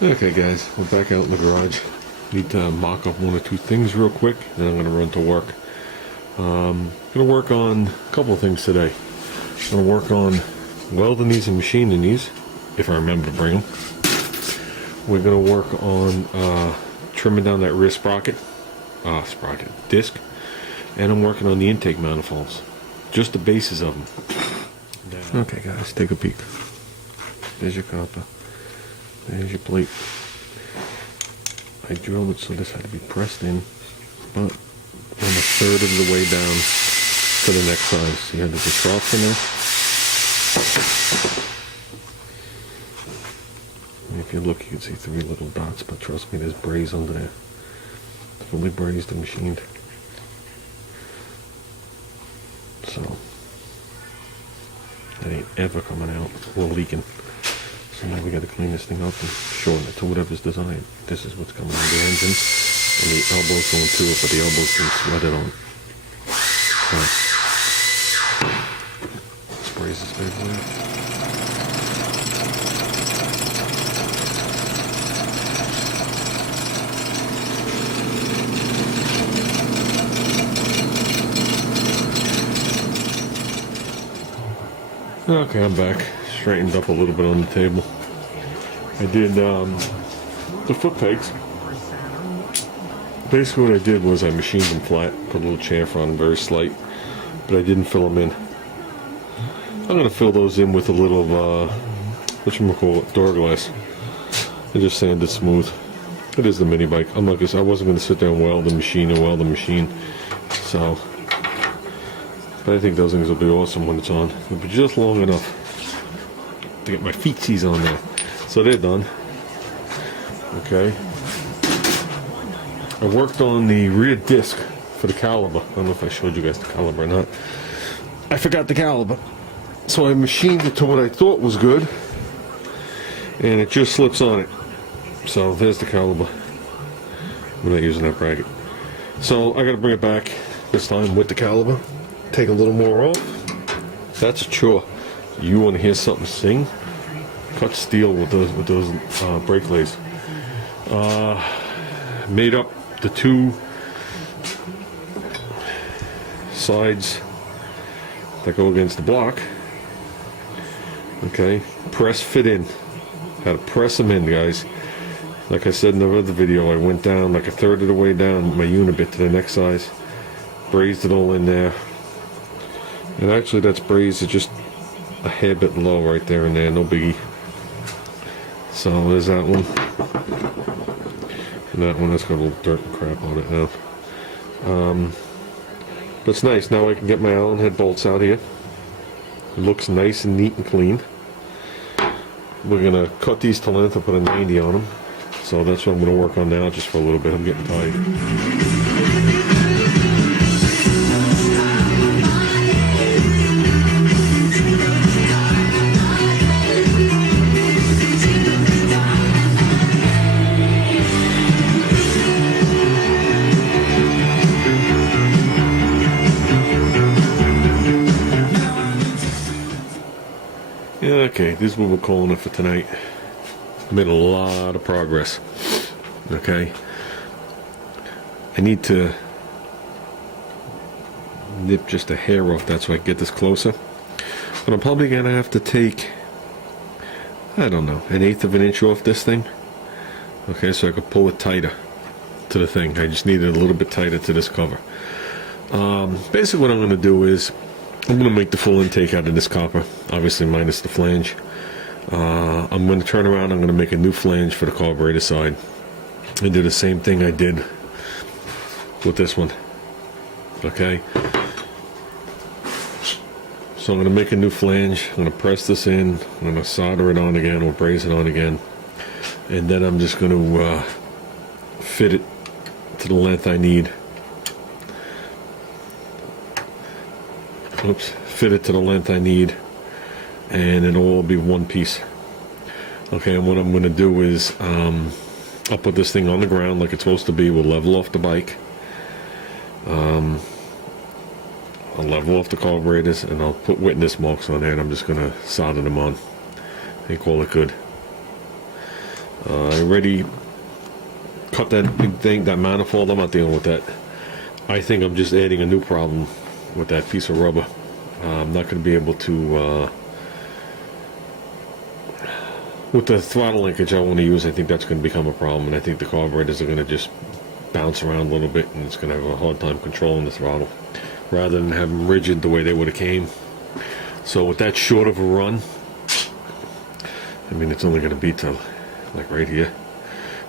Okay guys, we're back out in the garage. Need to mock up one or two things real quick, and I'm going to run to work. Going to work on a couple of things today. Going to work on welding these and machining these, if I remember to bring them. We're going to work on trimming down that rear disc, and I'm working on the intake manifolds. Just the bases of them. Okay guys, take a peek. There's your copper. There's your plate. I drilled it so this had to be pressed in, but I'm a third of the way down to the next size. See how there's a trough in there? If you look, you can see 3 little dots, but trust me, there's braze under there. Fully brazed and machined. So, that ain't ever coming out or leaking. So now we got to clean this thing up and shorten it to whatever's designed. This is what's coming out of the engine, and the elbow's going to it, but the elbow's been sweated on. So, sprays this big one. Okay, I'm back. Straightened up a little bit on the table. I did the foot pegs. Basically what I did was I machined them flat, put a little chamfer on them, very slight, but I didn't fill them in. I'm going to fill those in with a little, whatchamacallit, door glass. I just sanded smooth. It is the mini bike. I wasn't going to sit there and weld the machine, so... But I think those things will be awesome when it's on. It'll be just long enough to get my feetsies on there. So they're done. Okay. I worked on the rear disc for the caliber. I don't know if I showed you guys the caliber or not. I forgot the caliber. So I machined it to what I thought was good. And it just slips on it. So there's the caliber. I'm not using that bracket. So I gotta bring it back this time with the caliber. Take a little more off. That's a chore. You want to hear something sing? Cut steel with those brake lays. Made up the 2 sides that go against the block. Okay, press fit in. Had to press them in, guys. Like I said in the other video, I went down like a third of the way down my unibit to the next size. Brazed it all in there. And actually that's brazed is just a hair bit low right there and there, no biggie. So there's that one. And that one has got a little dirt and crap on it now. But it's nice, now I can get my Allen head bolts out here. It looks nice and neat and clean. We're gonna cut these to length and put a 90 on them. So that's what I'm gonna work on now just for a little bit. I'm getting tired. Okay, this is what we're calling it for tonight. Made a lot of progress. Okay. I need to nip just a hair off that so I can get this closer. But I'm probably going to have to take, I don't know, 1/8 of an inch off this thing. Okay, so I could pull it tighter to the thing. I just need it a little bit tighter to this cover. Basically what I'm going to do is I'm going to make the full intake out of this copper, obviously minus the flange. I'm going to turn around, I'm going to make a new flange for the carburetor side. And do the same thing I did with this one. Okay? So I'm going to make a new flange, I'm going to press this in, I'm going to solder it on again, or braze it on again. And then I'm just going to fit it to the length I need. Oops, fit it to the length I need, and it'll all be one piece. Okay, and what I'm going to do is I'll put this thing on the ground like it's supposed to be. We'll level off the bike. I'll level off the carburetors, and I'll put witness marks on there, and I'm just going to solder them on and call it good. I already cut that big thing, that manifold. I'm not dealing with that. I think I'm just adding a new problem with that piece of rubber. I'm not going to be able to, with the throttle linkage I want to use, I think that's going to become a problem, and I think the carburetors are going to just bounce around a little bit, and it's going to have a hard time controlling the throttle, rather than have them rigid the way they would have came. So with that short of a run, I mean, it's only going to be to, like, right here.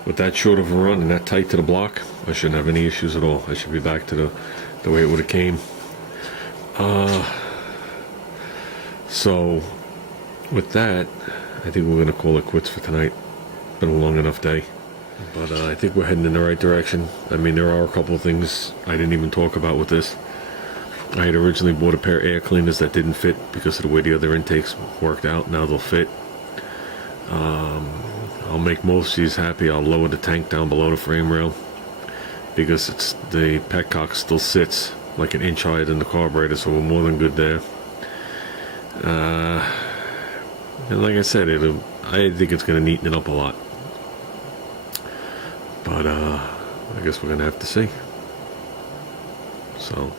With that short of a run and that tight to the block, I shouldn't have any issues at all. I should be back to the way it would have came. So with that, I think we're going to call it quits for tonight. Been a long enough day. But I think we're heading in the right direction. I mean, there are a couple of things I didn't even talk about with this. I had originally bought a pair of air cleaners that didn't fit because of the way the other intakes worked out. Now they'll fit. I'll make most of these happy. I'll lower the tank down below the frame rail because the petcock still sits like an inch higher than the carburetor, so we're more than good there. And like I said, I think it's going to neaten it up a lot. But I guess we're going to have to see. So